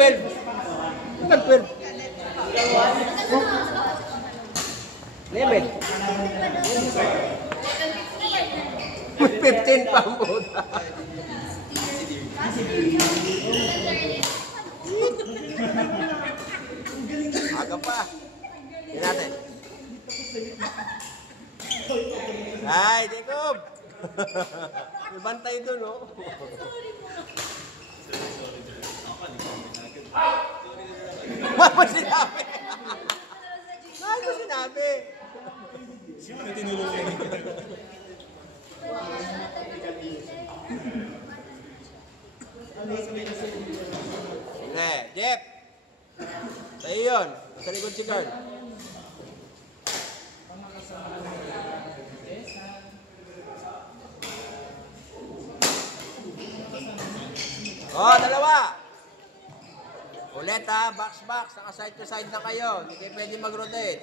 12. Hanggang 12. 11. 15 pa mo. Aga pa. Yan natin. Ay, Jacob! May bantay doon, oh. Bakit mo sinabi? Bakit mo sinabi? Sino tinulungan kita? Hindi, Jeff! Sa'yo yun. Sa likod si Carl. Oh, dalawa! Ulit ha, box. Naka side to side na kayo. Hindi kayo pwede mag-rotate.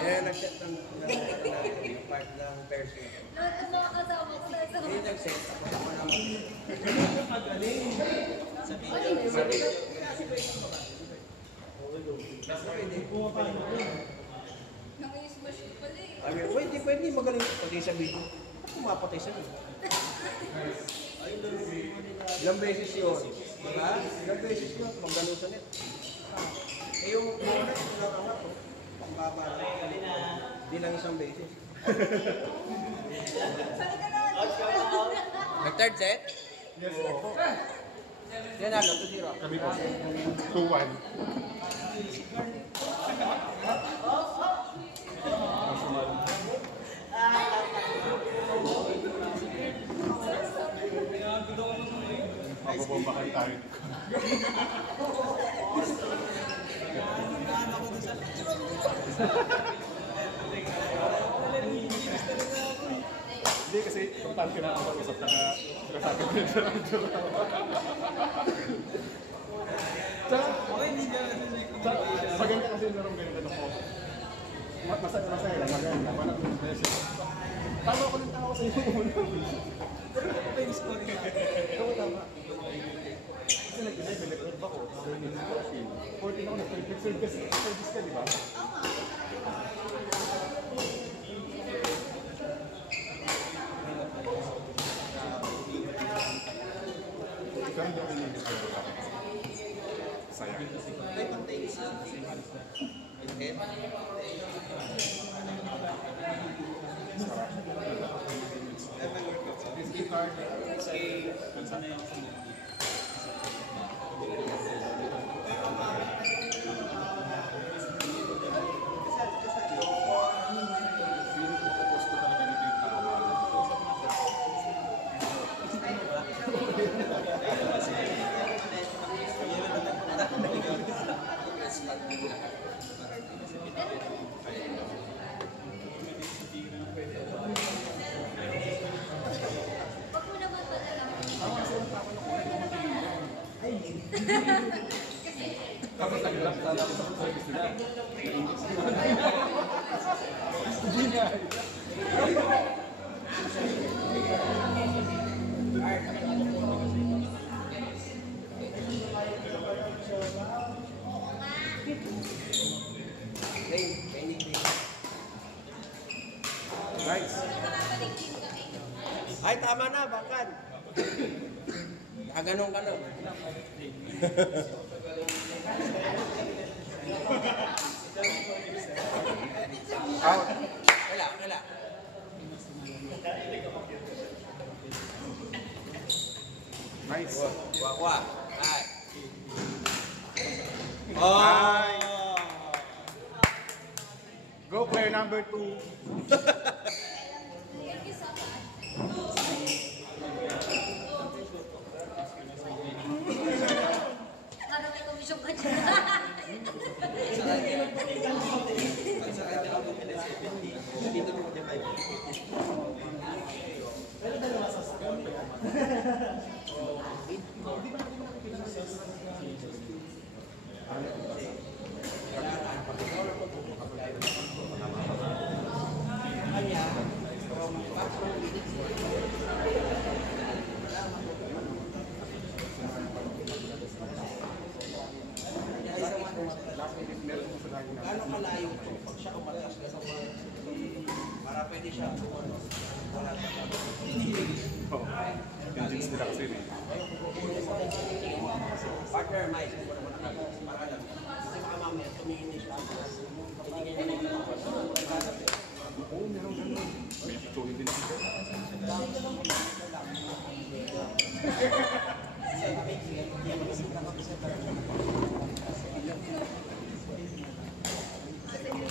Ayan, nag-set ng part ng person. Lahat ng mga kasama ko nasa Hindi nag-set. Tapos ako naman. Nang-i-smash ko pala eh. Sabi, pwede magaling pagdating sa video. Kumapatay sa video. Ilang beses yun. Diba? Ilang beses yun. Magano sa net. Eh yung bonus, ilang anak ko. Pambaba na. Hindi lang isang beses. Nag-third set? Yes, po. Yan ano, 2-0. Kami po. 2-1. Mababombakan tayo. Hindi kasi importante na ang pag-usap na sinasabi ko yung maganda kasi yung larong ganito ko. Masaya lang, maganda. Wala kong message. Tama ko ng tao sa iyo muna. Pero ako yung score ka. Ito tama. Kasi nag-inay, may nag-read ba ko? 14 ako nag-service ka, di ba? Ay, tama na, bakan. Nakaganong ka na. Out. Wala. Nice. Kuha. Ay. Oh! Go player number 2. Parang may Gano'ng kalayo ito? Pag siya umatas, gano'n para pwede siya wala sa Oo. Yung jeans nila kasi yun eh. partner, mais, kung wala mo para lang. Kasi baka mamaya, tumingin siya. Hindi ganyan na yung Oo, meron ganun. May pituhin din ako.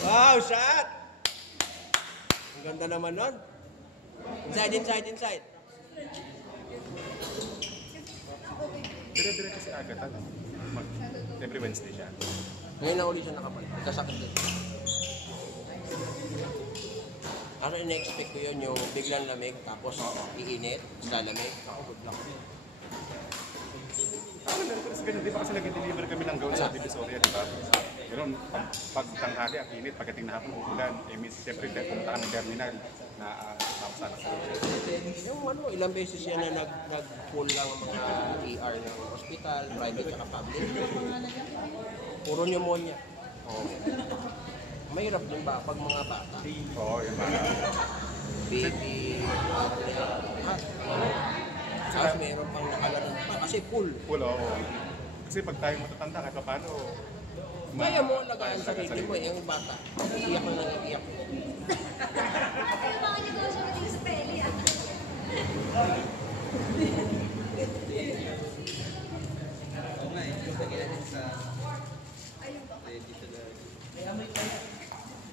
wow, shot! Ang ganda naman nun. Inside, inside, inside. Dire-dire kasi agad ano. Every Wednesday siya. Ngayon na uli siya nakapal. Nagkasakit din. Ano ina-expect ko yun, yung biglang lamig, tapos iinit, lalamig. Ako, good luck. Meron kasi ganun. Di ba kasi nag-deliver kami ng gown sa Divisoria, di ba? Meron, pag tanghali ang init, pagdating na hapon uulan. Eh, siyempre, pumunta kami terminal na nakasana sa Yung ano, ilang beses yan na nag-pull lang ang mga ER ng hospital, private at public. Puro pneumonia. Oh. Mahirap din ba pag mga bata? Oo, yung mga... Baby, tapos meron pang nakalanan pa kasi full. Full, oo. Kasi pag tayo matatanda, kahit pa paano... Kaya mo alagaan sa sarili mo, yung bata. Iyak mo nang iyak. Kailangan niyo daw siya maging sa peli, ah.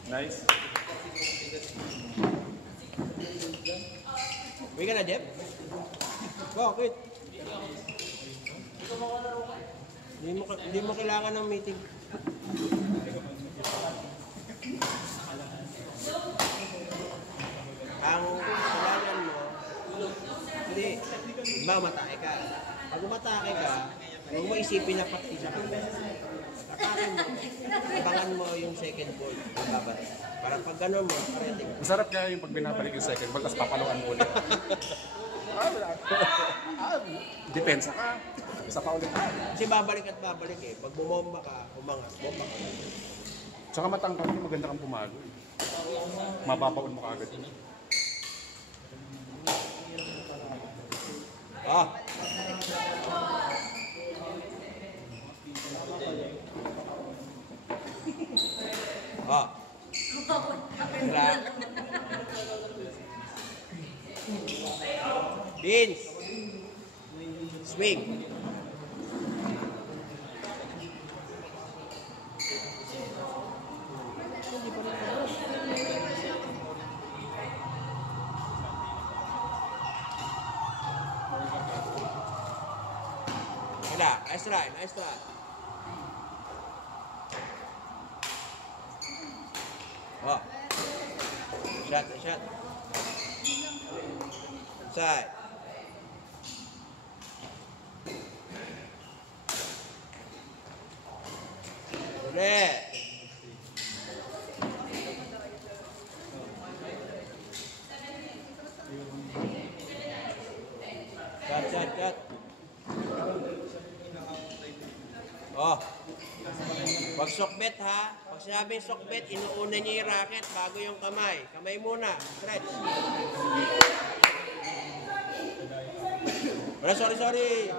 Nice. Uwi ka na, Jeff? Bakit? Hindi mo kailangan ng meeting. Ang kasalanan mo, hindi, ba matake ka. Pag umatake ka, huwag mo isipin na pati sa kanya. Atakin mo, abangan mo yung second ball, babat. Para pag gano'n mo, parating. Masarap kaya yung pag binabalik yung second ball, tapos papaluan mo ulit. Depensa ka. Isa pa ulit. Kasi babalik at babalik eh. Pag bumomba ka, umangat, bomba ka. Tsaka matangkad mo, maganda kang pumalo. Mapapaon mo kaagad. Ah! Ah! Relax. Beans! Swing! Relax. Nice try, nice try. Oh. Shot, shot. Side. Ulit. Shot, shot, shot. Oh. Pag sokbet ha. Pag sinabing sokbet, inuuna niyo yung racket bago yung kamay. Kamay muna. Stretch. Wala, sorry, sorry.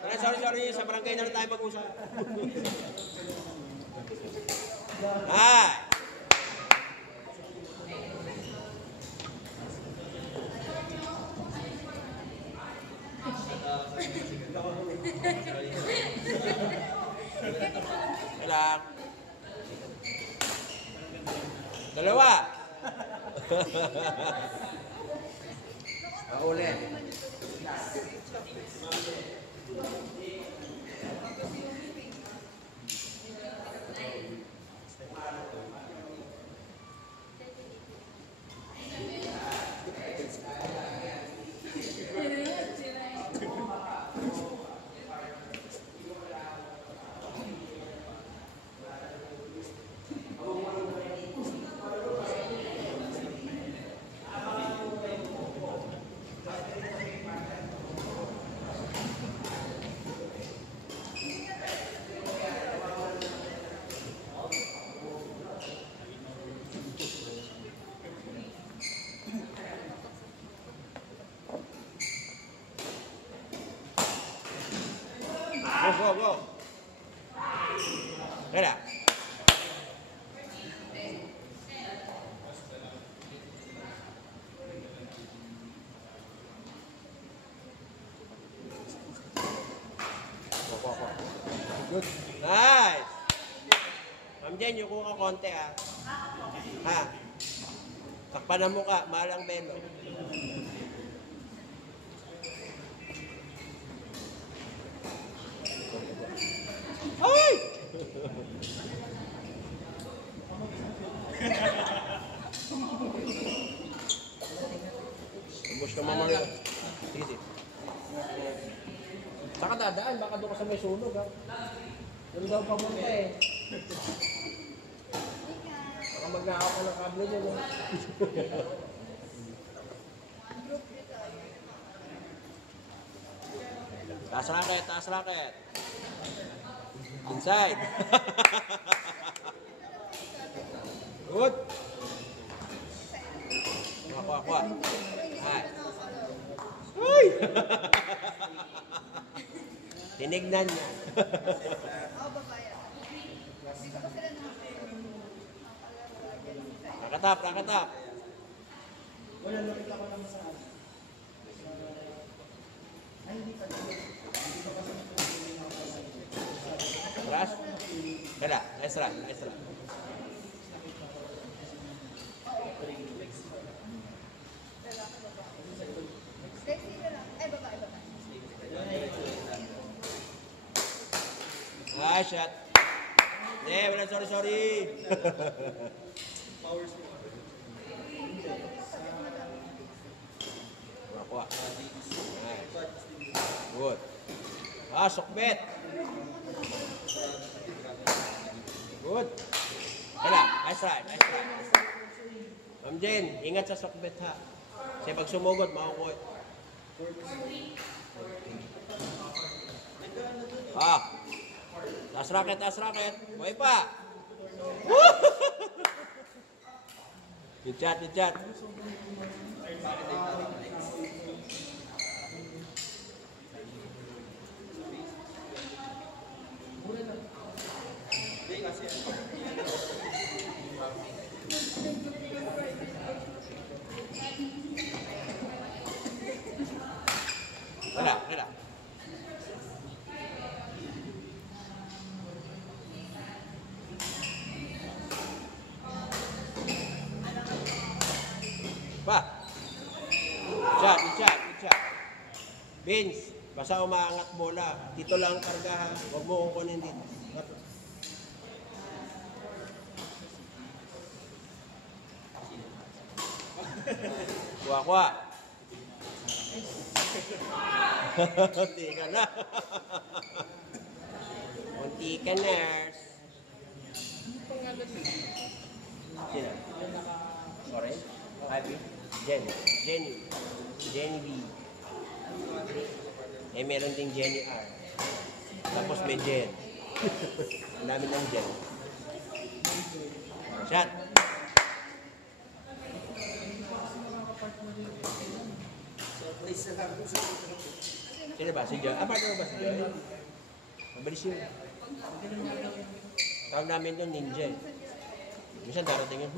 Wala, sorry, sorry. Sa barangay na lang tayo mag-usap. Ay! Relax. Dalawa. Ulit. go, go. Kaya. Good. Nice! Ma'am Jen, yung kuha konti ah. Ha? Takpan ang mukha, malang belo. Ay! Ubus ka mamaya. Sige. Saka dadaan, baka doon ka sa may sunog ha. Doon daw pamunta eh. Baka magnakaw ka ng kable mo. No? Taas racket, taas racket. Inside. Good. Aqua, aqua. Ay. Uy! Tinignan niya. Rakatap, rakatap. Ras? Kaya, extra, extra. Ah, shot. Eh, wala, sorry, sorry. Nakuha. Good. Ah, sukbet. Good. Kaya, nice try, nice try. Ma'am Jen, ingat sa sukbet ha. Kasi pag sumugod, makukuha. Ah. Taas racket, taas racket. Buhay pa. Good shot, good shot. Wala, wala. Pa. Shot, good shot, good shot. Vince, basta umaangat bola. Dito lang ang kargahan. Huwag mo kukunin dito. Kuha-kuha. Munti ka na. Munti ka, nurse. Sino? Sorry? Happy? Jenny B. Eh, meron ding Jenny R. Tapos may Jen. Ang dami ng Jen. Shot. Sino ba? Si Joy? Ah, partner ba si Joy? Mabilis yun. Tawag namin yung ninja eh. Minsan darating yun.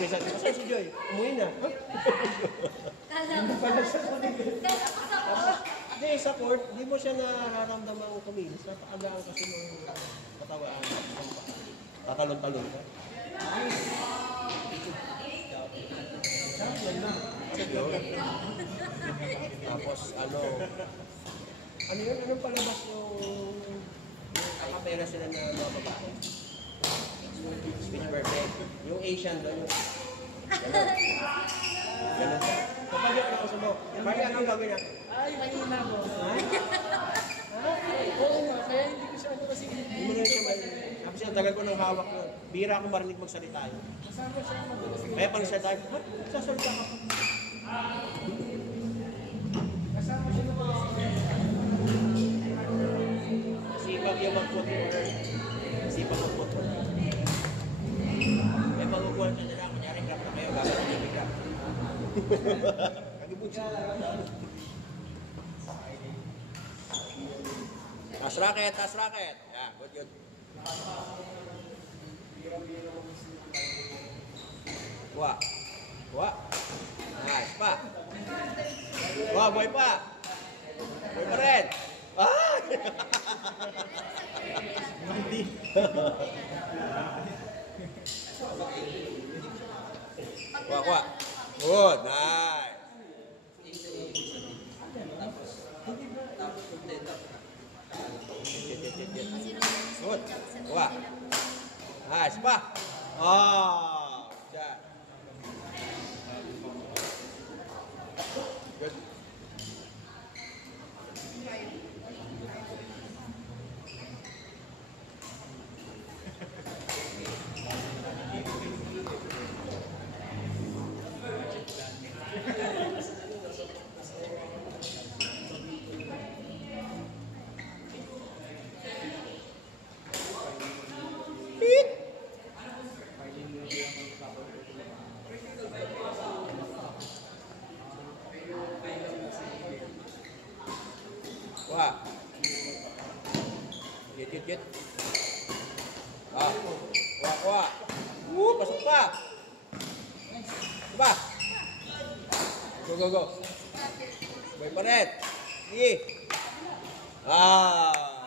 Minsan, saan si Joy? Umuwi na. Hindi, sa court, di mo siya nararamdamang kumilis. Napakagaan kasi ng katawaan. Tatalon-talon ka. Tapos ano yun? Anong palabas yung akapela sila na mga babae? Speech perfect. Yung Asian doon. Ganun ka. Kapag yan ako sumo. Marga, anong gagawin natin? Ay, mahina mo. Ha? Oo nga, kaya hindi ko siya ano kasi. Hindi mo na siya Sabi siya, tagal ko nang hawak nun. Bira akong marinig magsalita yun. Kasama siya madalas. Kaya pag salita, ha? Sasalita ka pa. Kasama siya madalas. Sipag yung mag-footwork. Sipag mag-footwork. May pag-upuan siya nila. Kunyari, grab na kayo. Gagawin niya bigla. Kagibut siya. Taas racket, taas racket. Yan, good, good. Kuha. Kuha. Nice, pa. Kuha, boy pa. Boy pa rin. Ah! Kuha, kuha. Good, nice. Good. Kuha. Nice, pa. Oh, dyan. Good. Kuha. Get. Ah. Kuha. Pasok pa. Diba? Go. Boy pa rin. Sige. Ah.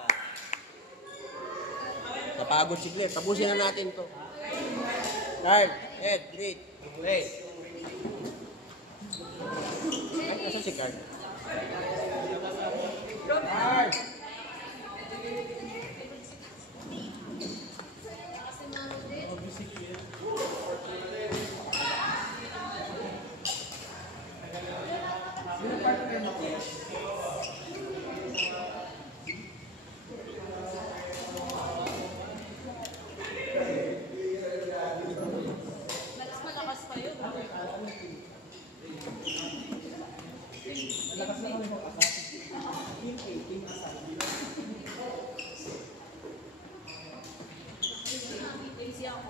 Napagod si Claire. Tapusin na natin to. Time. Head. Great. Play. Ay, nasa si Carl? Time. Malakas pa yun. Busy ako.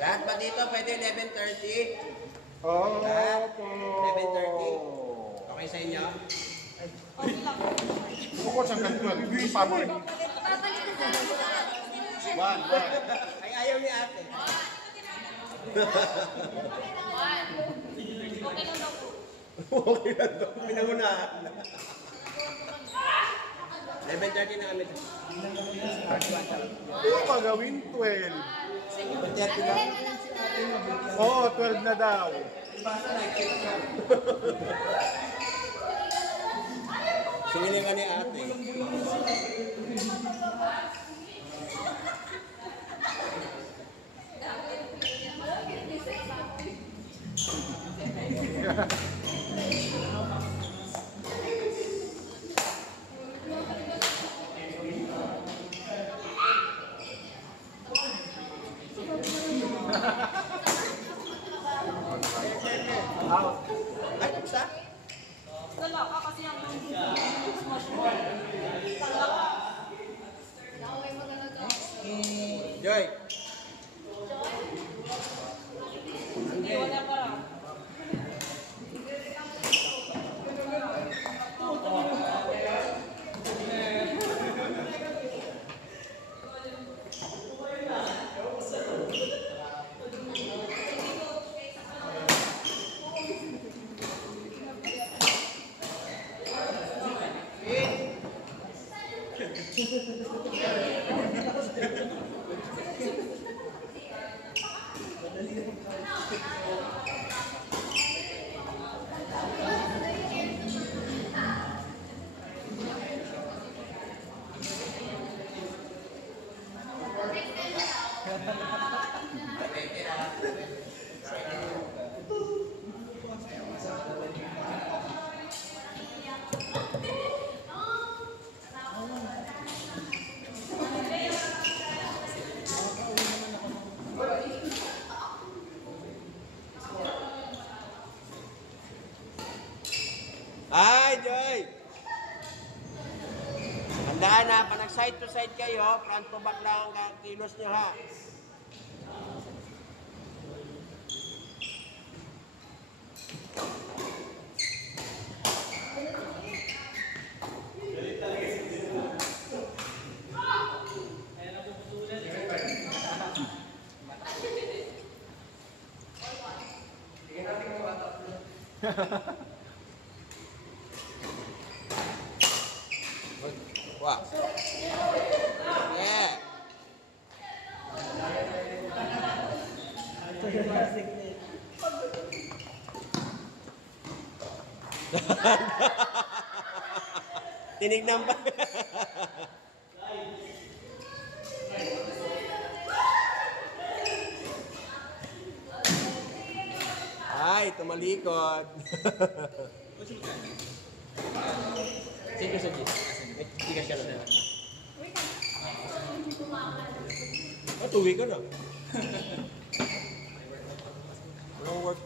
Lahat ba dito pwede 11:30? Opo. 11:30. Okay sa inyo? Okay lang. Bukod sa ganito, yung favorite. Papalit na sana kita. One. Ay, ayaw ni ate. Okay lang daw po. Okay lang to. Pinangunahan. 11:30 na kami. Ano pa gawin? 12. 11:30 na. Oo, 12 na daw. Singilin ka ni ate. Ay, tapos Dala ka kasi ang smash mo. Dala ka. Joy. Hindi, wala pa lang. Hi, Joy! Tandaan na, pag nag-side to side kayo, front to back lang ang kilos nyo ha. Wow. Yeah. Tinignan pa. Ay, tumalikod. Sige sa Gis. Hindi ka siya na. Tuwi ka na. Walang work.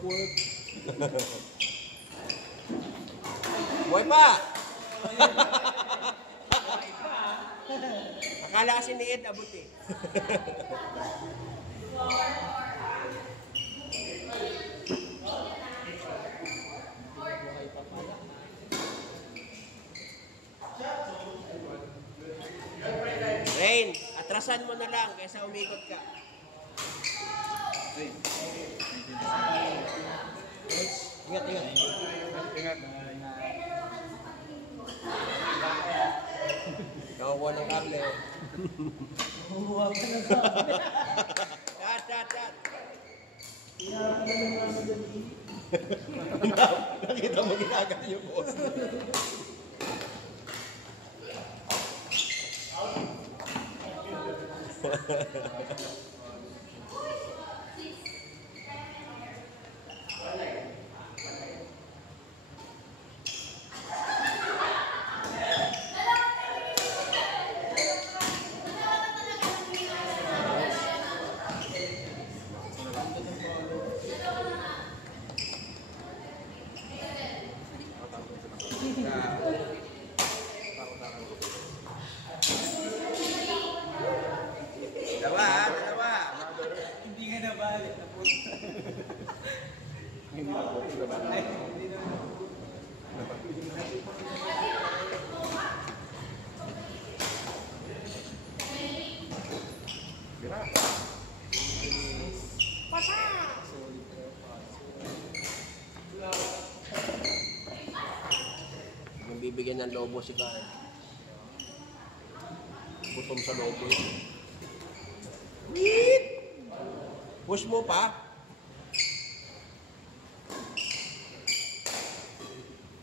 Buhay pa! Akala kasi ni Ed abot eh. Rain, atrasan mo na lang kaysa umikot ka. Ingat. Ingat. Nakakuha ng kable. Huwag ka ng sabi. Cut. Nakita mo ginagano yung boss. Dalawa. Hindi nga nabalik. Napunta. Hindi na po. Ay, hindi na. Bira. Yung bibigyan ng lobo si Carl. Gutom sa lobo yun. Wait! Push mo pa.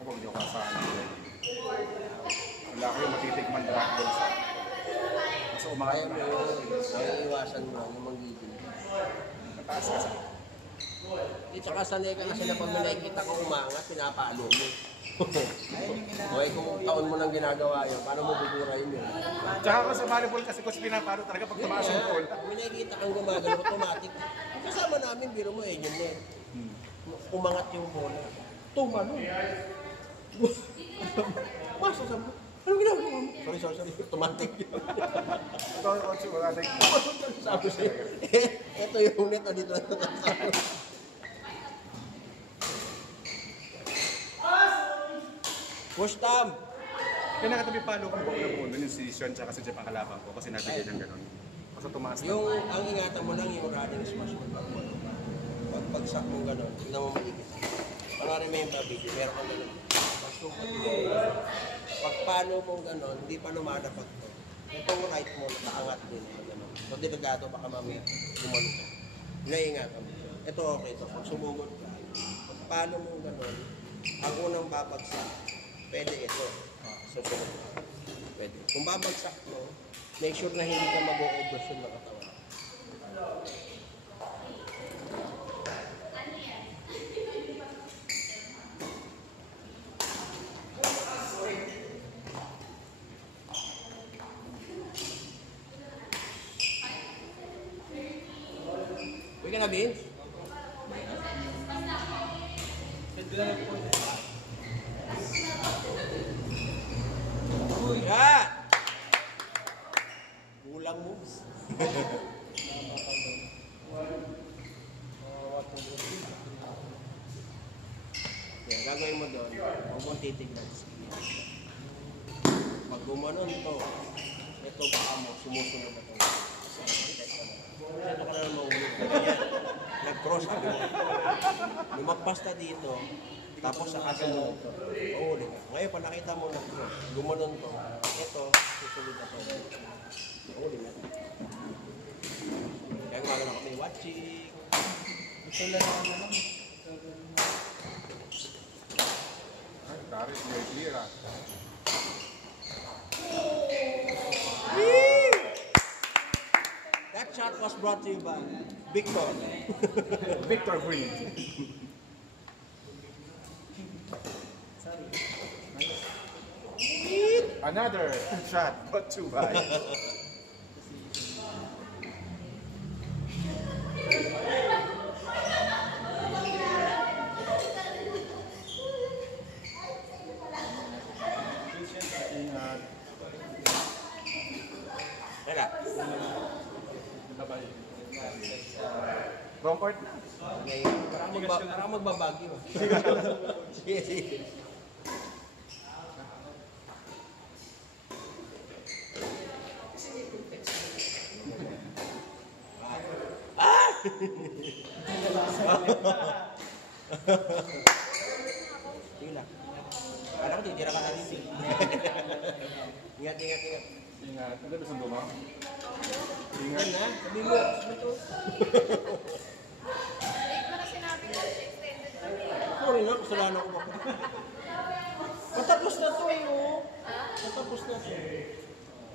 Kapag di ako kasama. Wala ko yung matitikman drag doon sa... Mas umangat Kaya mo na. yun. Kaya iwasan mo lang yung manggigil. Mataas kasi. Di tsaka sanay ka kasi na pag may nakikita ko umangat, pinapalo mo. Okay, kung taon mo nang ginagawa yun, paano mo buburahin yun? Tsaka ko sa volleyball kasi coach pinaparo talaga pag tumaas yung ball. Kung may nakikita kang gumagano, automatic. Kasama namin, biro mo eh, yun eh. Umangat yung bola. Tumalo. Masa sa mo? Anong ginagawa mo? Sorry. Automatic yun. Ito, coach, wala na yung... Sabi siya, ito yung net, dito na ito. Push tam! Kaya nakatabi palo ko buong na buong yung si Sean tsaka si Jeff ang kalaban ko kasi nabigay ng gano'n. Basta tumaas na. Yung, ang ingatan mo lang yung running smash mo. Pag bagsak mo gano'n, tignan mo maigit. Pangarin mo yung video, meron kang gano'n. Pagsukat mo. Pag palo mo gano'n, hindi pa lumalapat to. Itong right mo, nakaangat din. Gano'n. So, delikado, baka mamaya gumano ka. Inaingatan mo. Ito okay ito. Pag sumugod ka, pag palo mo gano'n, ang unang babagsak, pwede ito. Susunod ka. Pwede. Kung babagsak mo, make sure na hindi ka mag-o-overshoot ng katawan. Uy ka na, Vince? Yan! Kulang moves. Yan, gagawin mo doon. Huwag mong titignan. Pag gumanon to, ito baka mo, sumusunod na to. Ito ka na naman mahulog. Ganyan. Nag-cross ka. Lumagpas na dito. Tapos sa kasunod, huli ka. Ngayon, pag nakita mo na gumanon to, ito, susunod na to. Huli na. Kaya gumagano kami watching. Ito lang naman. Ay, Taris, may tira. That shot was brought to you by Victor. Victor Green. Another shot, but too bad. Ingat. Teka. Wrong court na. Parang magbabagyo. Sige, sige. Sige lang. Kala ko titira ka na dito. Ingat, ingat, ingat. Ingat. Ano ba sundo mo? Ingat na. Sabi mo. Late mo na sinabi na extended pa rin. Sorry na, kasalanan ko ako. Matapos na to eh, oh. Matapos na to.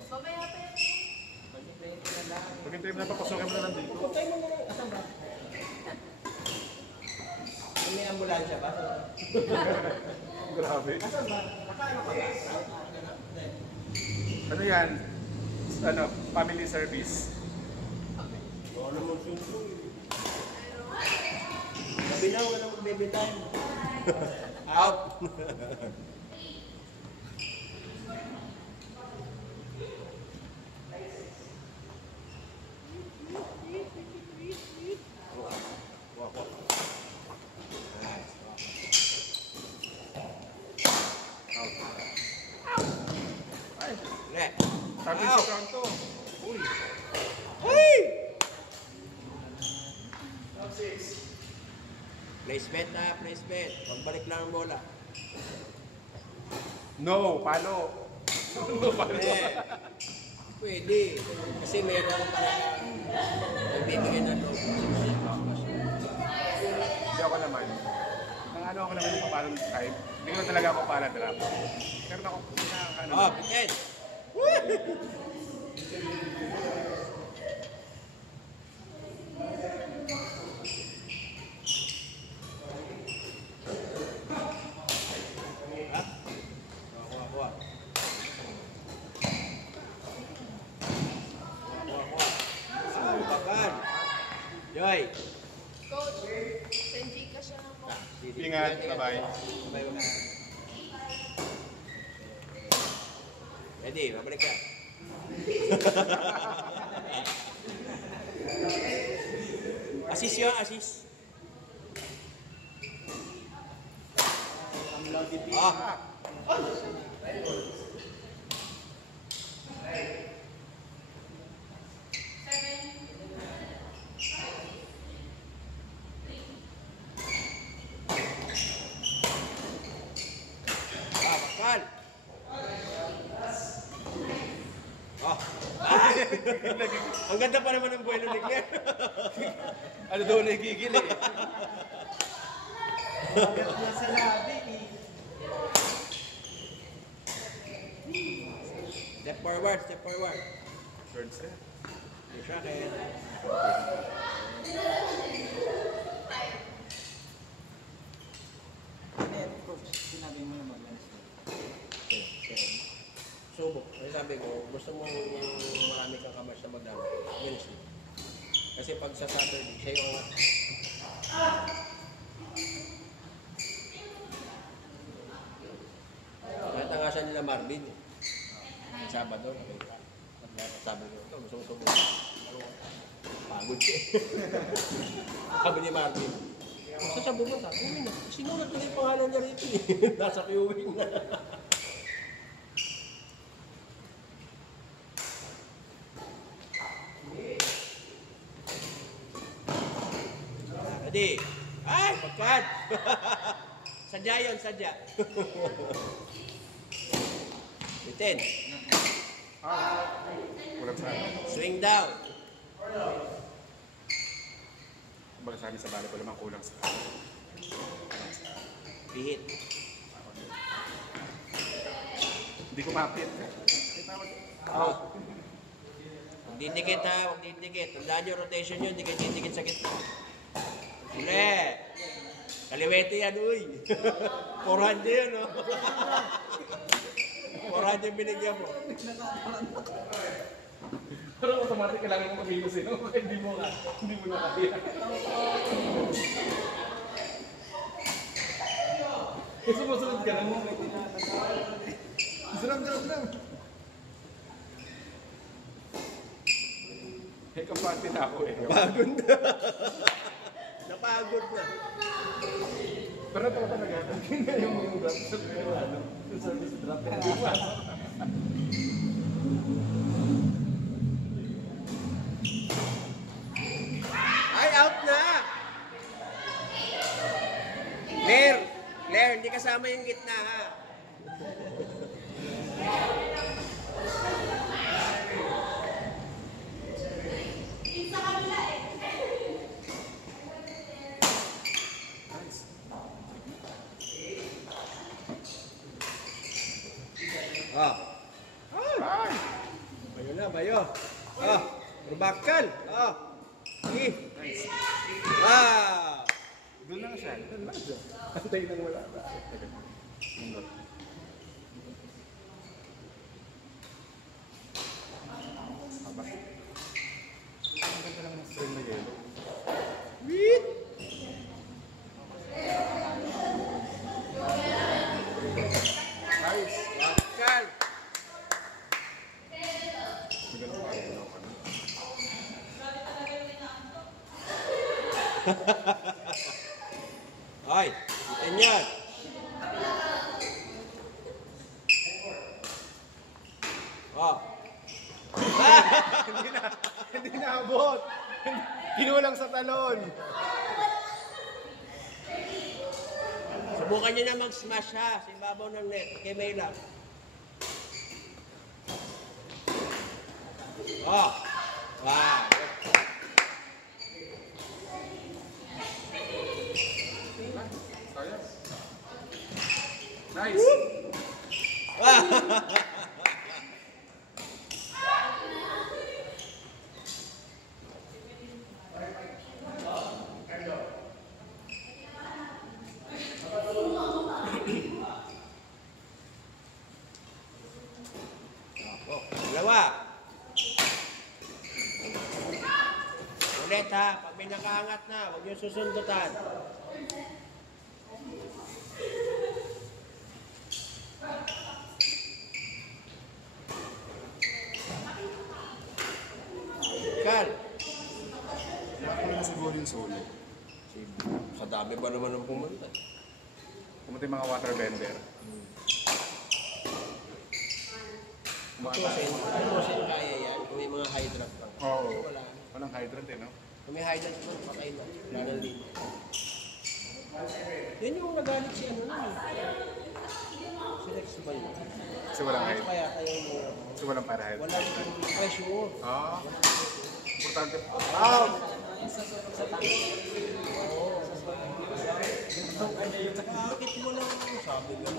Mamaya pa yan. Pag-intay mo na papasukin mo na lang dito. Patay mo na rin. Asan ba? May ambulansya ba? Grabe. Asan ba? Nakaano ka ba? Ano yan? Ano, family service. Oo naman sundo eh. Sabi na, wala nang baby time. Out! Net. Sabi si Toronto. Uy! Uy! Placement na, placement. Magbalik lang ang bola. No, palo. No, palo. Pwede. Kasi meron akong talaga nagbibigay ng loob. Hindi ako naman. Nang ano ako naman yung papalong type, hindi ko talaga ako pala drop. Pero ako, ano, Oh, Piken! Ha? Kuha, kuha. Kuha, kuha. Ah, bagal. Joy! Coach, send ka siya ng mo. Ingat, bye-bye. Bye-bye. Ready, babalik ka. Assist yun, assist. Ah. Bakal. Oh. Ang ganda pa naman ng buwelo ni Claire. Ano daw nagigil eh. Nasa labi eh. Step forward, step forward. Third set. Yung shot Coach, sinabi mo naman yan. subok. Kasi sabi ko, gusto mo marami kang kamatch na magdama. Wednesday. Kasi pag sa Saturday, siya yung angat. Natangasan nila Marvin. Sabado. Sabi ko, ito, gusto mo subok. Pagod siya. Sabi ni Marvin. Basta sa bumunta, uwi na. Sinulat ko yung pangalan niya rito eh. Nasa queuing na. Ready? Ay, pagkat! Sadya yun, sadya. Bitin. Kulang sa akin. Swing down. Kumbaga sa amin sa bali ko naman kulang sa akin. Pihit. Hindi ko mapit. Out. Huwag didikit ha, huwag didikit. Tandaan nyo, rotation yun, dikit sa gitna. Uli. Kaliwete yan, uy. 400 yun, no? 400 binigyan mo. Pero automatic kailangan mo mag-ilos eh, no? Hindi mo na kaya. Kasi sumusunod ka lang mo. Sunod. Eh, kampante na ako eh. Pagod na. Napagod na. Pero ito talaga, hindi yung drop shot ko yung ano, yung service drop. Ay, out na! Claire, hindi kasama yung gitna ha. Ah. Ay! Bayo na, bayo. Ah, berbakal. Ah. Sige. Ah. Doon lang siya. Doon lang siya. Antay nang wala. Nindot. Aba. Ang ganda lang ng string na yelo. Wait. Nice! Bakal. Maganda pa ako na. Ay, bitin yan. Ah. Hindi naabot! Kinulang sa talon! Subukan nyo na mag-smash ha. Sa ibabaw ng net. Kay May lang. Oh. Wow. Sayang. Nice! Oh, dalawa. Ulit ha. Pag may nakaangat na, huwag nyo susundutan. Kal. Ako na siguro yung solo. Sa dami ba naman ang pumunta? Pumunta yung mga water bender. Tutusin kaya yan. Kung may mga hydrant lang. Oo. Wala. Walang hydrant eh, no? Kung may hydrant ko, patay na. Wala nang linya. Yan yung nagalit si ano nun eh. Si Rex ba yun? Kasi walang Ano hydrant. kaya tayo Kasi walang para hydrant. wala nang pressure. Ah. Importante. Out! Bakit mo lang sabi nga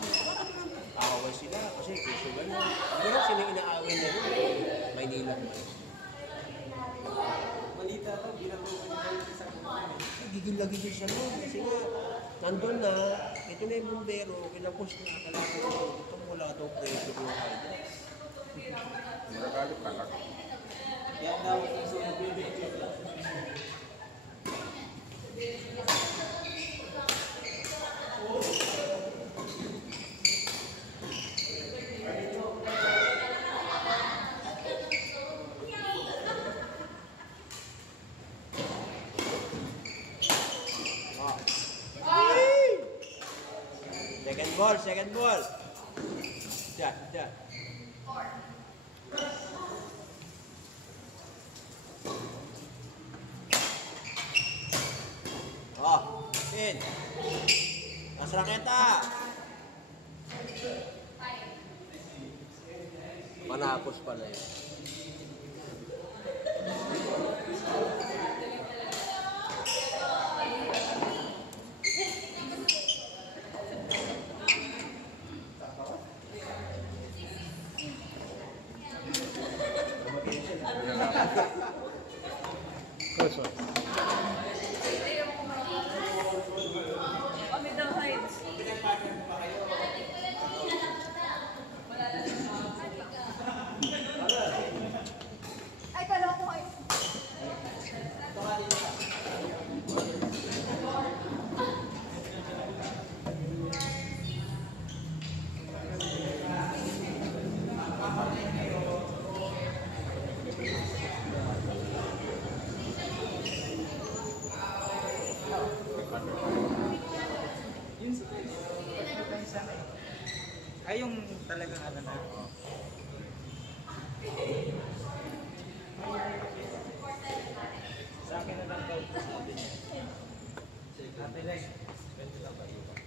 away sila kasi gusto gano'n. Pero sino inaaway niya rin? Maynila. Malita to, ginagawa ko sa Gigil na gigil siya nun kasi nga nandun na, ito na yung bumbero, kinapos na kailangan ko ito wala daw pressure yung hydrant. Magagalit talaga. Yan daw yung sunog bibigyan. Second ball. Diyan. Oh, pin. Mas raketa! Manapos pala yun. Close one. Oh, middle heights. Ay, kala ko ay. Ay, yung talagang ano na. Sa akin na lang daw. Ate Lex, pwede lang ba iwan?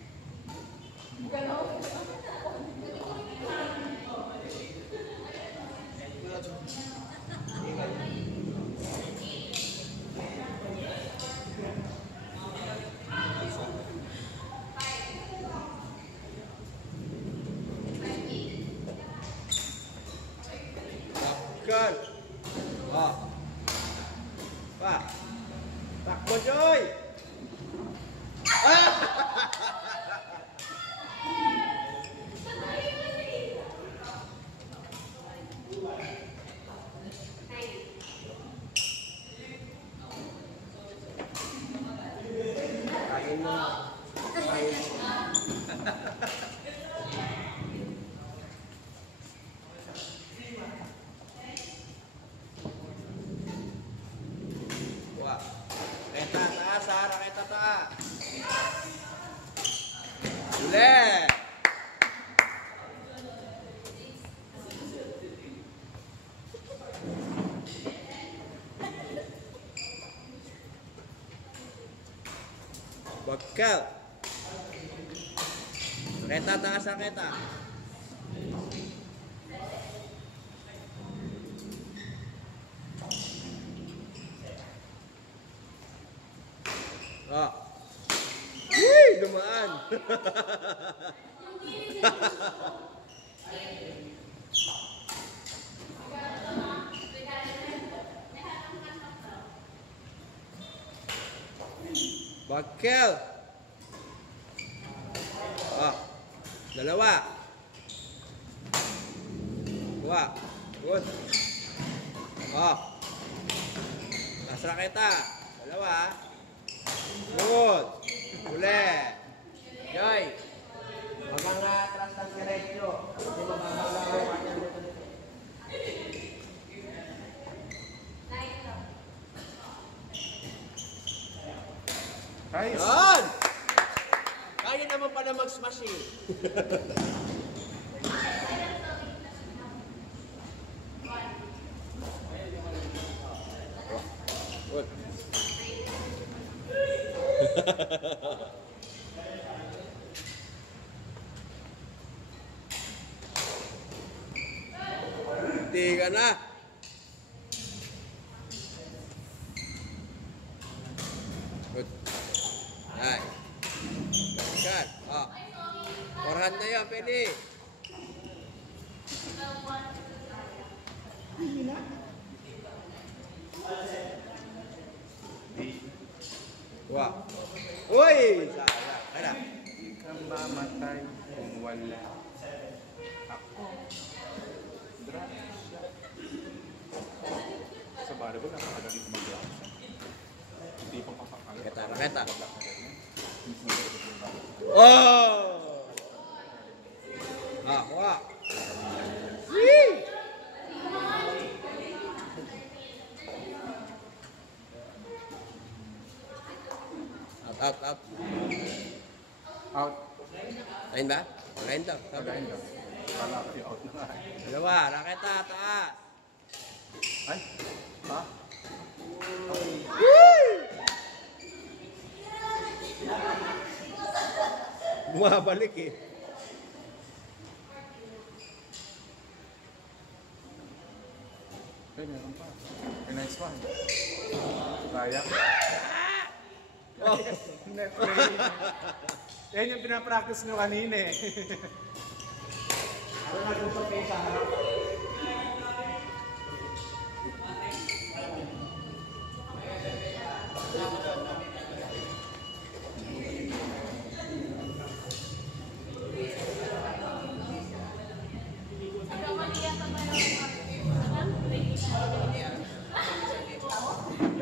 Good. Oh. Pa. Takbo, Joy! Ah! Kain mo. Kain mo. Wah. Raketa taas ha, raketa taas. Uli. Bakal. Raketa taas, raketa. Oh. Wih, dumaan. Bakal. Oh. Dalawa. Dua. Good. Oh. Las raketa. Dalawa. Good. Uli. Joy. Huwag kang atras ng diretso. Hindi mababaw lang ang kanya dito. Nice. Yan! Kaya naman pala mag-smash eh. Good. Hindi ka na. Good. Ay. Cut. Oh. Forehand na yan, pwede. Wow. Uy! Sayang. Kaya. Hindi ka mamatay kung wala ako. Drop shot. Sa volleyball, napakagaling mag-drop shot. Hindi pang papakalit. Raketa, raketa. Oh! Ah, kuha. Whee! Out, out, out. Out. Ayun ba? Ayun daw. Pagain daw. Kala ko yung out na nga. Dalawa, raketa, taas. Ay! Ha? Bumabalik eh. Okay, meron pa. Okay, nice one. Kaya. Oh. Net play. Yan yung pinapractice nyo kanina eh. Ano na kung sa pesa harap?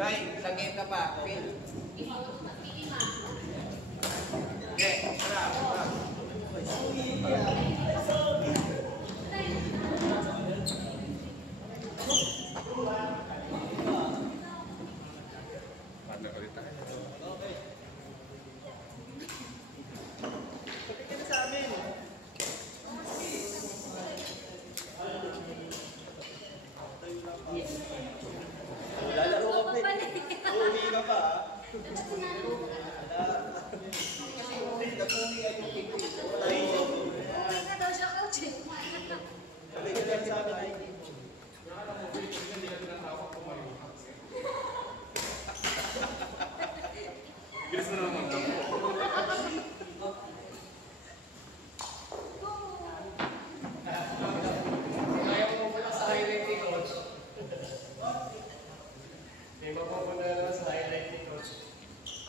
Joy, isang game ka pa. Phil. Okay, sarap, sarap. Paano ulit tayo? Lalaro ka pa eh. Uuwi ka pa ah. Sabi ka lang sa akin.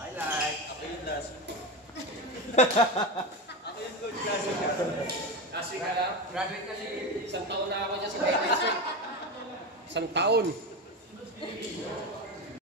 Highlight. Ako yung last. Ako yung coach last. Last week ka lang? Graduate kasi. Isang taon na ako dyan sa Taiwan. Isang taon.